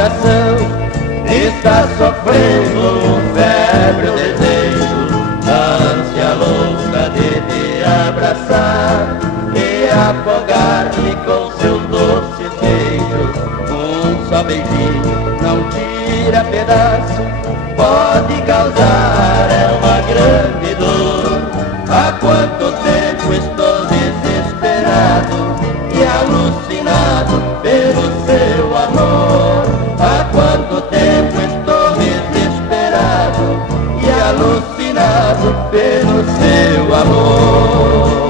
coração está sofrendo febre o desejo, ânsia louca de te abraçar e afogar-me com seus doces beijos. Um só beijinho não tira pedaço, pode causar uma grande dor. Há quanto tempo estou desesperado e alucinado pelo seu amor. Há quanto tempo estou desesperado e alucinado pelo seu amor.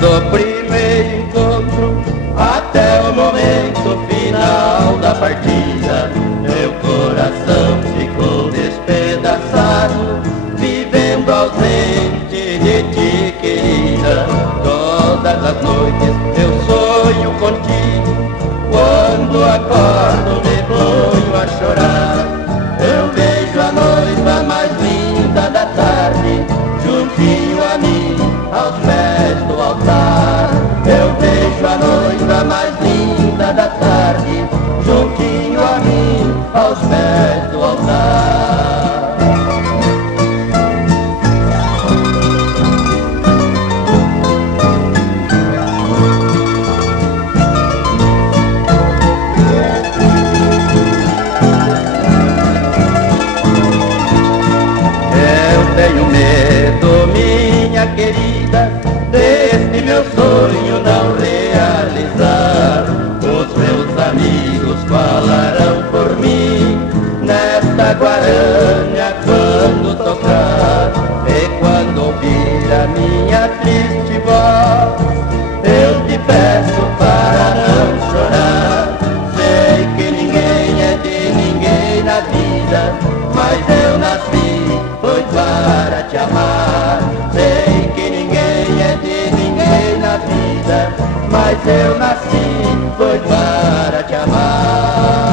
Do primeiro encontro até o momento final da partida, meu coração ficou despedaçado, vivendo ausente de ti, querida. Todas as noites eu sonho contigo, quando acordo me ponho a chorar. Eu vejo a noiva mais linda da tarde, juntinho a mim, aos pés do altar. Eu vejo a noiva mais linda da tarde, juntinho a mim, aos pés do altar. Eu tenho medo, minha querida, deste meu sonho não realizar. Os meus amigos falarão por mim nesta guarânia quando tocar. E quando ouvir a minha triste voz, eu te peço para não chorar. Sei que ninguém é de ninguém na vida, mas eu nasci foi para te amar. Sei que ninguém é de ninguém na vida, mas eu nasci foi para te amar.